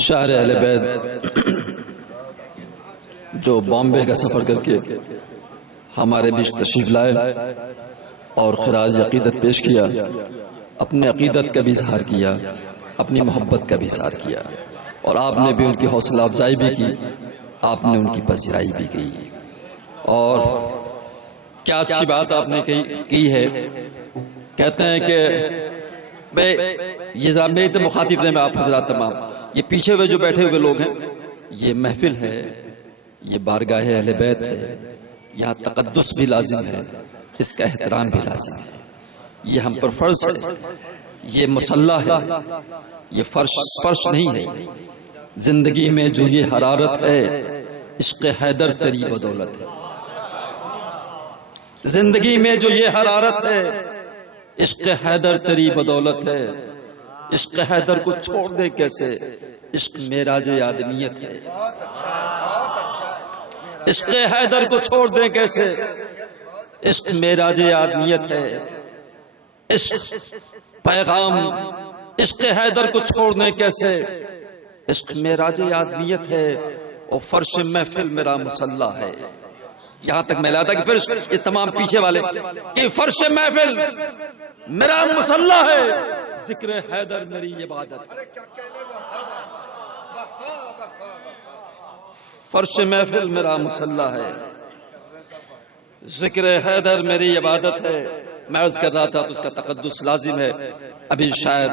شاعر اہل بیت جو بامبے کا سفر کر کے ہمارے بیچ تشریف لائے اور خراج عقیدت پیش کیا، اپنے عقیدت کا بھی اظہار کیا، اپنی محبت کا بھی اظہار کیا، اور آپ نے بھی ان کی حوصلہ افزائی بھی کی، آپ نے ان کی پذیرائی بھی کی۔ اور کیا اچھی بات آپ نے کی ہے، کہتے ہیں کہ یہ ذرا میری تو مخاطب نے میں آپ حضرات تمام، یہ پیچھے ہوئے جو بیٹھے ہوئے لوگ ہیں، یہ محفل ہے، یہ بارگاہ اہل بیت ہے، یہاں تقدس بھی لازم ہے، اس کا احترام بھی لازم ہے، یہ ہم پر فرض ہے، یہ مصلح ہے، یہ فرش نہیں ہے۔ زندگی میں جو یہ حرارت ہے، عشق حیدر تیری بدولت ہے۔ زندگی میں جو یہ حرارت ہے، عشق حیدر تیری بدولت ہے۔ عشق حیدر کو چھوڑ دے کیسے، عشق معراج آدمیت ہے۔ عشق حیدر کو چھوڑ دے کیسے، عشق معراج آدمیت ہے۔ عشق پیغام عشق حیدر کو چھوڑنے کیسے، عشق معراج آدمیت ہے، اور فرش محفل میرا مصلح ہے۔ یہاں تک میں لاتا کہ پھر یہ تمام پیچھے والے کہ فرش محفل میرا مصلح ہے، ذکر حیدر میری عبادت۔ فرش محفل میرا مصلح ہے، ذکر حیدر میری عبادت ہے۔ میں عرض کر رہا تھا اس کا تقدس لازم ہے۔ ابھی شاید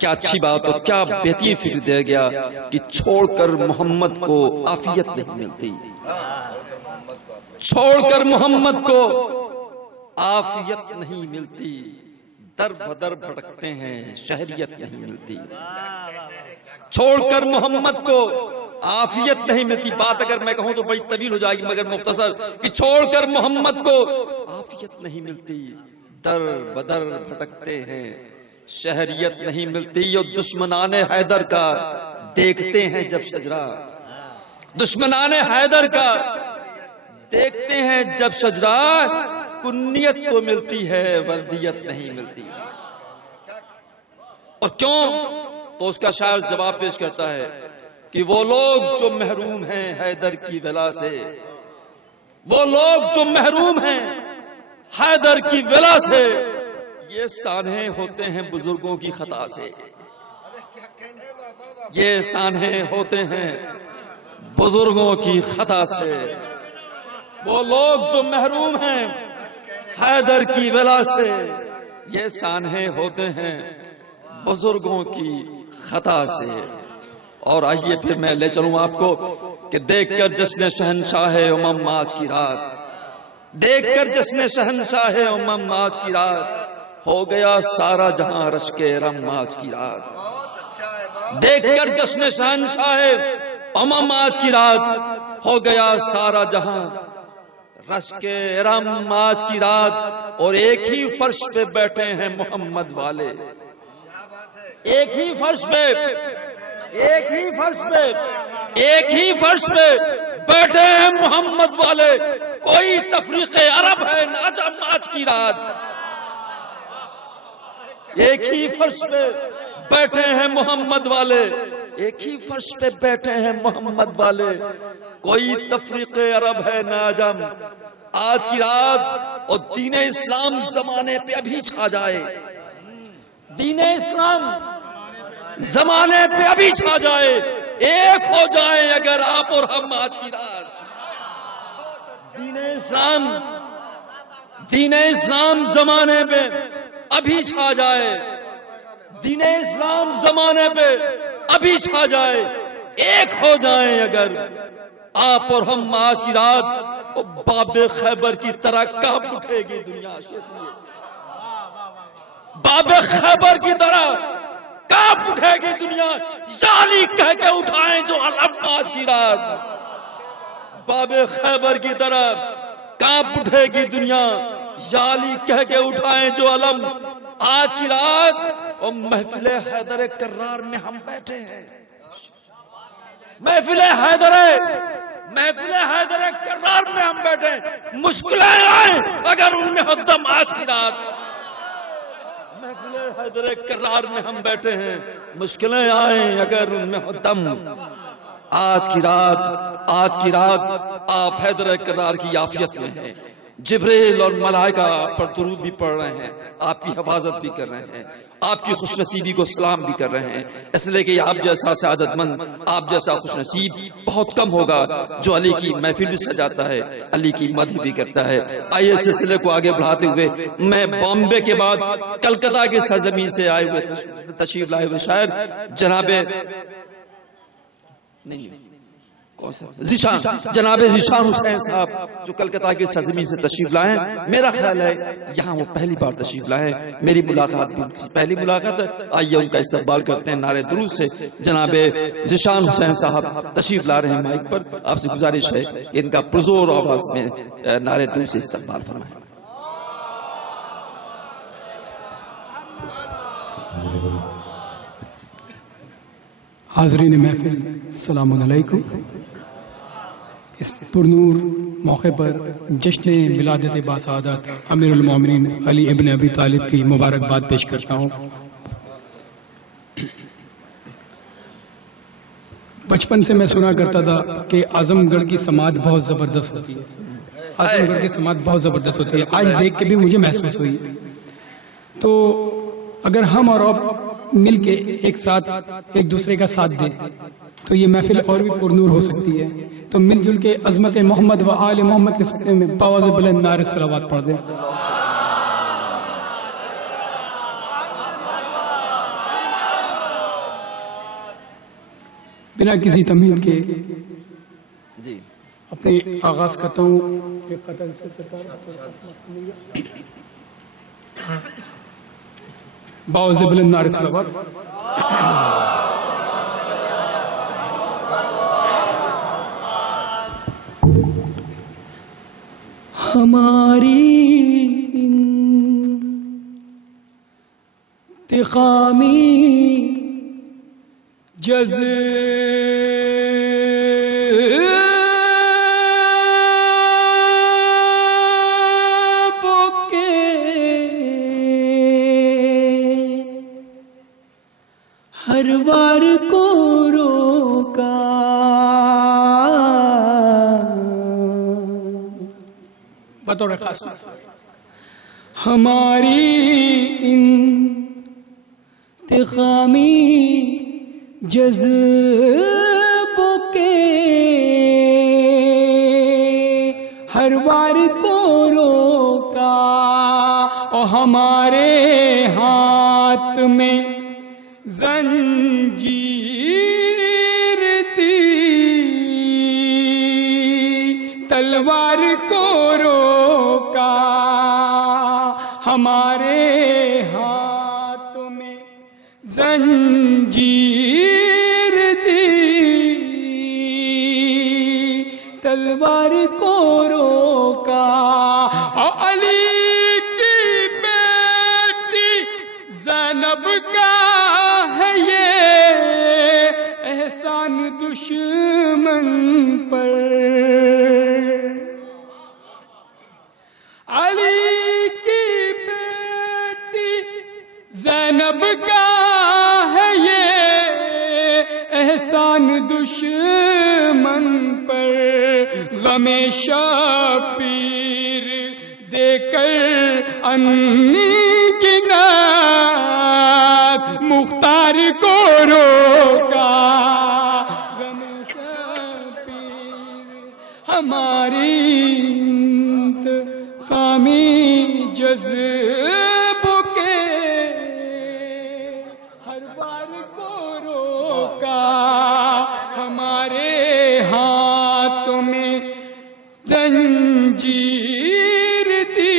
کیا اچھی بات اور کیا بہترین فکر دے گیا کہ چھوڑ کر محمد کو عافیت نہیں ملتی، چھوڑ کر محمد کو عافیت نہیں ملتی، در بدر بھٹکتے ہیں شہریت نہیں ملتی۔ چھوڑ کر محمد کو عافیت نہیں ملتی، بات اگر میں کہوں تو بڑی طویل ہو جائے گی، مگر مختصر کہ چھوڑ کر محمد کو عافیت نہیں ملتی، در بدر بھٹکتے ہیں شہریت نہیں ملتی۔ اور دشمنان حیدر کا دیکھتے ہیں جب شجرہ، دشمنان حیدر کا دیکھتے ہیں جب شجرہ، کنیت تو ملتی ہے وردیت نہیں ملتی۔ اور کیوں؟ تو اس کا شاعر جواب پیش کرتا ہے کہ وہ لوگ جو محروم ہیں حیدر کی ولا سے، وہ لوگ جو محروم ہیں حیدر کی ولا سے، یہ سانحے ہوتے ہیں بزرگوں کی خطا سے، یہ سانحے ہوتے ہیں بزرگوں کی خطا سے۔ وہ لوگ جو محروم ہیں حیدر کی ولا سے، یہ سانحے ہوتے ہیں بزرگوں کی خطا سے۔ اور آئیے پھر میں لے چلوں آپ کو کہ دیکھ کر جشن شہنشاہ امم آج کی رات، دیکھ کر جشن شہنشاہ امم آج کی رات، ہو گیا سارا جہاں رشک رم آج کی رات۔ دیکھ کر جشن شہنشاہ امم آج کی رات، ہو گیا سارا جہاں رشک رم آج کی رات۔ اور ایک ہی فرش پہ بیٹھے ہیں محمد والے، ایک ہی فرش پہ، ایک ہی فرش پہ، ایک ہی فرش پہ بیٹھے ہیں محمد والے۔ کوئی تفریق عرب ہے ناجم آج کی رات، ایک ہی فرش پہ بیٹھے ہیں محمد والے، ایک ہی فرش پہ بیٹھے ہیں محمد والے۔ کوئی تفریق عرب ہے ناجم آج کی رات، اور دین اسلام زمانے پہ ابھی چھا جائے، دین اسلام زمانے پہ ابھی چھا جائے، ایک ہو جائیں اگر آپ اور ہم آج کی رات۔ دین اسلام زمانے پہ ابھی چھا جائے، دین اسلام زمانے پہ ابھی چھا جائے، ایک ہو جائیں اگر آپ اور ہم آج کی رات۔ باب خیبر کی طرح کانپ اٹھے گی دنیا، باب خیبر کی طرح کانپ اٹھے گی دنیا، یا علی کہہ کے اٹھائیں جو علم آج کی رات۔ باب خیبر کی طرح کانپ اٹھے گی دنیا، یا علی کہہ کے اٹھائیں جو علم آج کی رات۔ اور محفل حیدر کرار میں ہم بیٹھے ہیں، محفل حیدر کرار میں ہم بیٹھے ہیں۔ مشکلیں آئیں اگر ان میں حدم آج کی رات، محفل حیدر کرار میں ہم بیٹھے ہیں، مشکلیں آئیں اگر ان میں ہو دم، آج کی رات آپ حیدر کرار کی عافیت میں ہیں، جبریل اور ملائکہ پر درود بھی پڑھ رہے ہیں، آپ کی حفاظت بھی کر رہے ہیں، آپ کی خوش نصیبی کو سلام بھی کر رہے ہیں، اس لیے کہ آپ جیسا سعادت مند، آپ جیسا خوش نصیب بہت کم ہوگا جو علی کی محفل بھی سجاتا ہے، علی کی مدح بھی کرتا ہے۔ آئیے اس سلسلے کو آگے بڑھاتے ہوئے میں بامبے کے بعد کلکتہ کی سرزمین سے آئے ہوئے تشریف لائے ہوئے شاعر جناب جناب ذیشان حسین صاحب جو کلکتہ کی سرزمین سے تشریف لائے ہیں، میرا خیال ہے یہاں وہ پہلی بار تشریف لائے ہیں، میری ملاقات بھی پہلی ملاقات ہے۔ آئیے ان کا استقبال کرتے ہیں نعرہ درود سے۔ جناب ذیشان حسین صاحب تشریف لا رہے ہیں مائک پر، آپ سے گزارش ہے کہ ان کا پرزور آواز میں نعرہ درود سے استقبال فرمائیں۔ حاضرین محفل السلام علیکم۔ اس پرنور موقع پر جشن ولادت باسعادت امیر المومنین علی ابن ابی طالب کی مبارکباد پیش کرتا ہوں۔ بچپن سے میں سنا کرتا تھا کہ اعظم گڑھ کی سماعت بہت زبردست ہوتی ہے، اعظم گڑھ کی سماعت بہت زبردست ہوتی ہے، آج دیکھ کے بھی مجھے محسوس ہوئی ہے۔ تو اگر ہم اور آپ مل کے ایک ساتھ ایک دوسرے کا ساتھ دیں تو یہ محفل اور بھی پرنور ہو سکتی ہے۔ تو مل جل کے عظمت محمد و آل محمد کے صدقے میں باواز بلند نعرہ صلوات پڑھ دیں۔ بنا کسی تمہید کے اپنے آغاز کرتا ہوں ایک قطع سے باواز بلند نعرہ صلوات۔ ہماری انتقامی ہر بار کو روکا، بطور خاص ہماری انتقامی جذبوں کے ہر بار کو روکا، اور ہمارے ہاتھ میں زنجیر تھی، تلوار کو روکا، ہمارے ہاتھوں میں زنجیر تھی، تلوار کو روکا، اور علی کی بیٹی زینب کا احسان دشمن پر، علی کی بیٹی زینب کا ہے یہ احسان دشمن پر، غم شبیر دے کر انگنات مختار کو روکا، غم شبیر ہماری انتقامی جذبوں کے ہر بار کو روکا، ہمارے ہاتھوں میں زنجیر تھی،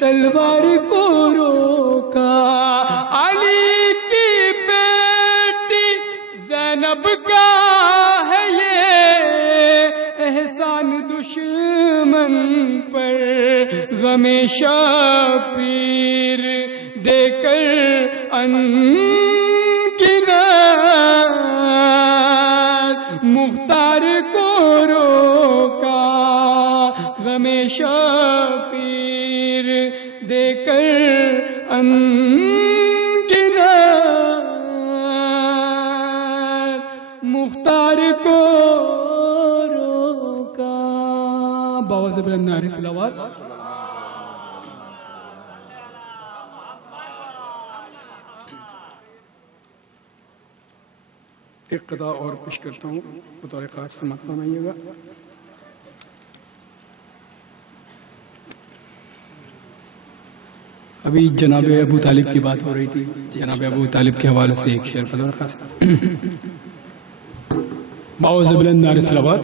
تلوار کو روکا، علی کی بیٹی زینب کا ہے یہ احسان دشمن پر، غم شبیر دے کر انگنات مختار کو روکا، غم شبیر دے کر مختار کو روکا. بابا سے بلند نعرے صلوات. ایک قطع اور پیش کرتا ہوں, بطور خاص سماعت فرمائیے گا. ابھی جناب ابو طالب کی بات ہو رہی تھی, جناب ابو طالب کے حوالے سے ایک شعر بطور خاص. بابا سے بلند نعرے صلوات.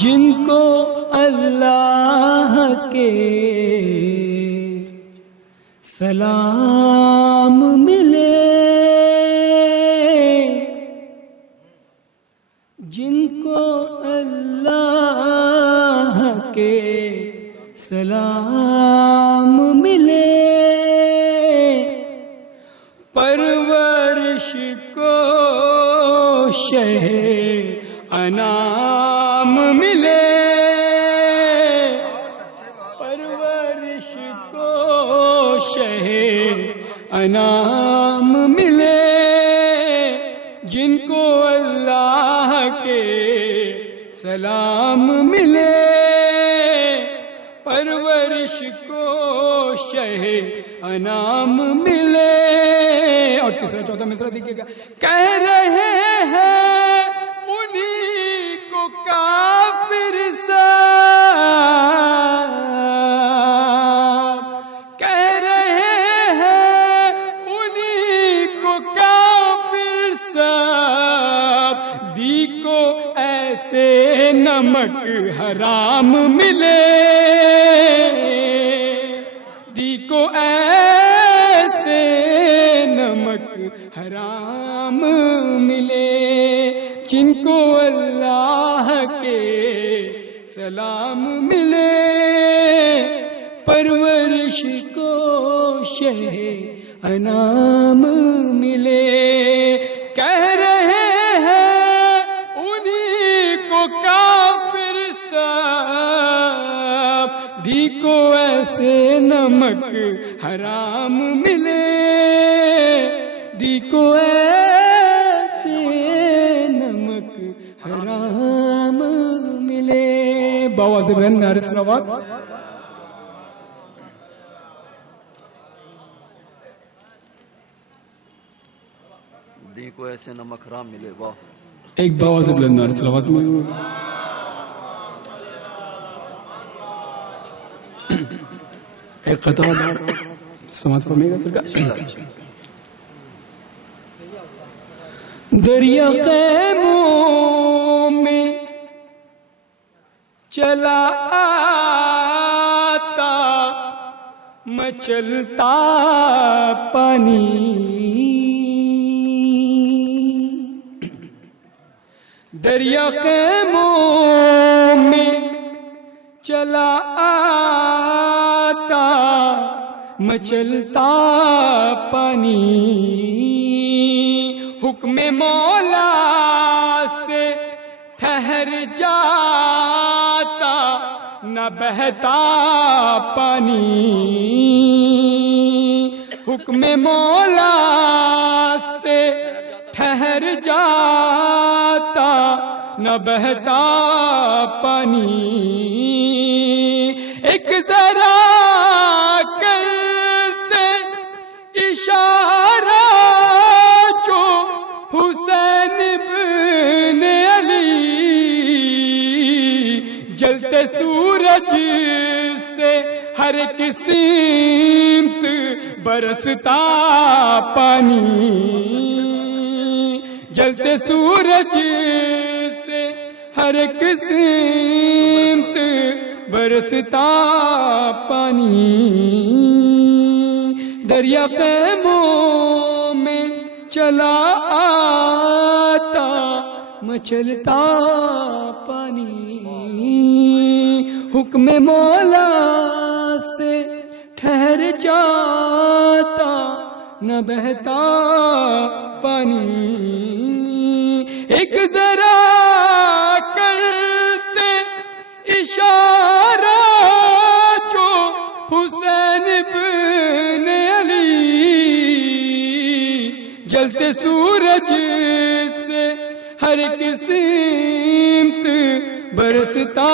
جن کو اللہ کے سلام ملے, جن کو اللہ کے سلام ملے, پرورش کو شہ انعام ملے, پرورش کو شہ انعام ملے, جن کو اللہ کے سلام ملے, پرورش کو شہ انعام ملے. اور تیسرا چوتھا مصرع دیکھیے گا. کہہ رہے ہیں انہی کو کافر صاحب, کہہ رہے ہیں انہی کو کافر صاحب, دی کو ایسے نمک حرام ملے, دی کو ایسے نمک حرام ملے, جن کو اللہ کے سلام ملے, پرورش کو شہ انعام ملے. کہہ رہے ہیں انہی کو کافر صاحب, دی کو ایسے نمک حرام ملے, دی کو ایسے نمک حرام ملے. بآواز بلند نعرے صلوات. دی کو ایسے نمک حرام ملے. واہ. ایک بآواز بلند نعرے صلوات میں ایک قطع سماعت فرمائیے گا سرکار. دریا خیموں میں چلا آتا مچلتا پانی, دریا خیموں میں چلا آتا مچلتا پانی, حکم مولا سے ٹھہر جاتا نہ بہتا پانی, حکم مولا سے ٹھہر جاتا نہ بہتا پانی. ایک ذرا کرتے اشارہ جو حسین ابن علی, جلتے سورج سے ہر ایک سمت برستا پانی, جلتے سورج سے ہر ایک سمت برستا پانی. دریا خیموں میں چلا آتا مچلتا پانی, حکم مولا سے ٹھہر جاتا نہ بہتا پانی. ایک ذرا کرتے اشارہ جو حسین ابن علی, جلتے سورج سے ہر ایک سمت برستا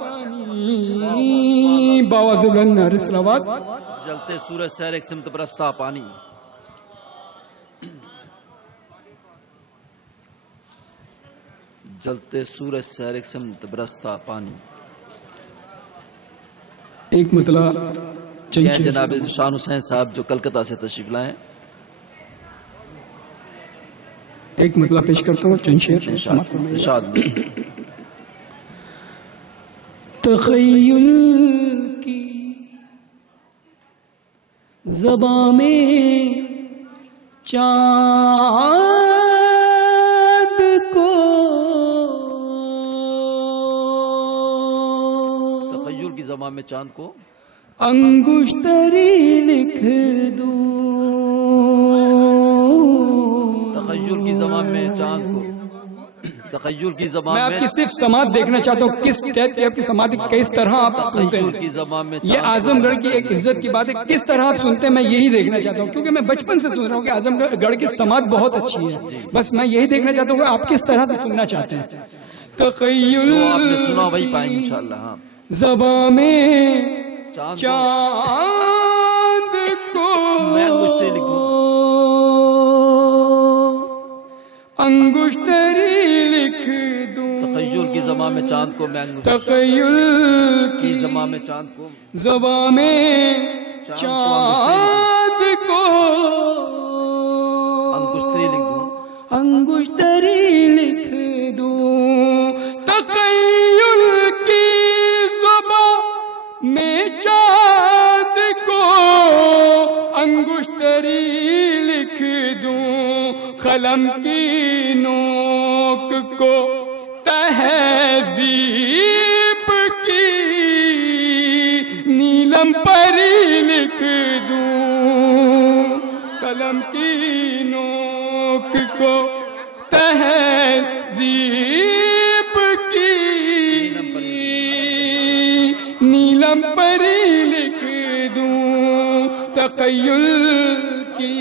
پانی. باواز بلند نعرہ صلوات. جلتے سورج سے ہر ایک سمت برستا پانی. جلتے سورج سے ہر ایک سمت برستا پانی. ایک مطلع یہ ہیں جناب شان حسین صاحب جو کلکتہ سے تشریف لائے ہیں. ایک مطلع پیش کرتا ہوں چند شعر. ارشاد. تخیل کی زباں میں چاند کو تخیل کی زبان میں چاند کو انگشتری لکھ دوں. تخیل کی زبان میں چاند کو تخیل کی زبان میں آپ کی صرف سماعت دیکھنا چاہتا ہوں کس ٹائپ کی آپ کی سماعت کس طرح آپ سنتے تخیل ہیں. کی زبان میں یہ اعظم گڑھ کی ایک عزت کی بات ہے, کس طرح آپ سنتے ہیں میں یہی دیکھنا چاہتا ہوں, کیونکہ میں بچپن سے سن رہا ہوں کہ اعظم گڑھ کی سماعت بہت اچھی ہے. بس میں یہی دیکھنا چاہتا ہوں کہ آپ کس طرح سے سننا چاہتے ہیں. تخیل جو آپ نے سنا وہی پائیں گے انشاءاللہ. ہاں زباں میں چاند چاند کو میں انگشتری لکھوں. انگشتری لکھ دوں. تخیل کی زبان میں چاند کو میں تخیل کی زبان میں چاند کو زباں میں چاند کو انگشتری لکھ دوں. انگشتری لکھ دوں. تخیل کی زباں میں چاند کو انگشتری لکھ دوں. قلم کی نوک کو تہذیب کی نیلم پری لکھ دوں. قلم کی نوک کو تہذیب کی نیلم پری لکھ دوں. تخیل کی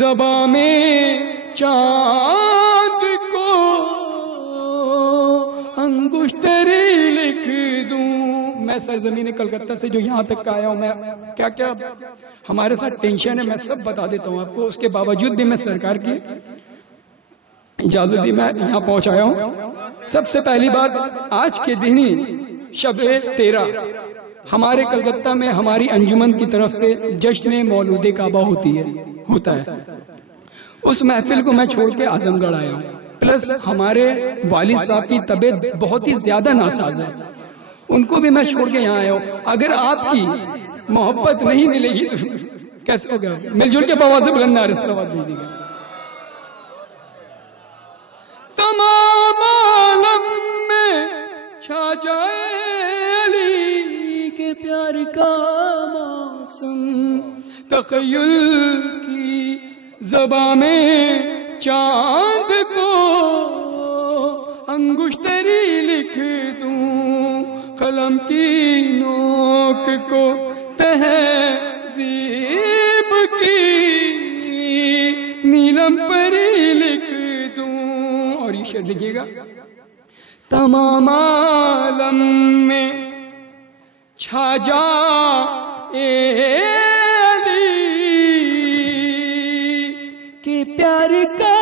زباں میں چاند کو انگشتری لکھ دوں. میں سرزمین کلکتہ سے جو یہاں تک آیا ہوں, میں کیا کیا ہمارے ساتھ ٹینشن ہے میں سب بتا دیتا ہوں آپ کو. اس کے باوجود بھی میں سرکار کی اجازت دی میں یہاں پہنچ آیا ہوں. سب سے پہلی بات, آج کے دن ہی شب 13 ہمارے کلکتہ میں ہماری انجمن کی طرف سے جشن مولود کعبہ ہوتا ہے. اس محفل کو میں چھوڑ کے اعظم گڑھ آیا ہوں. پلس ہمارے والد صاحب کی طبیعت بہت ہی زیادہ ناساز ہے, ان کو بھی میں چھوڑ کے یہاں آیا ہوں. اگر آپ کی محبت نہیں ملے گی تو کیسے ہوگا؟ مل جل کے باواز بلند نعرہ صلوات دیجیے گا. تمام عالم میں چھا جائے علی کے پیار کا موسم. تخیل کی زباں میں چاند کو انگشتری لکھ دوں. قلم کی نوک کو تہذیب کی نیلم پری لکھ دوں. اور یہ شعر لکھیے گا. تمام عالم میں چھا جا اے علی کے پیار کا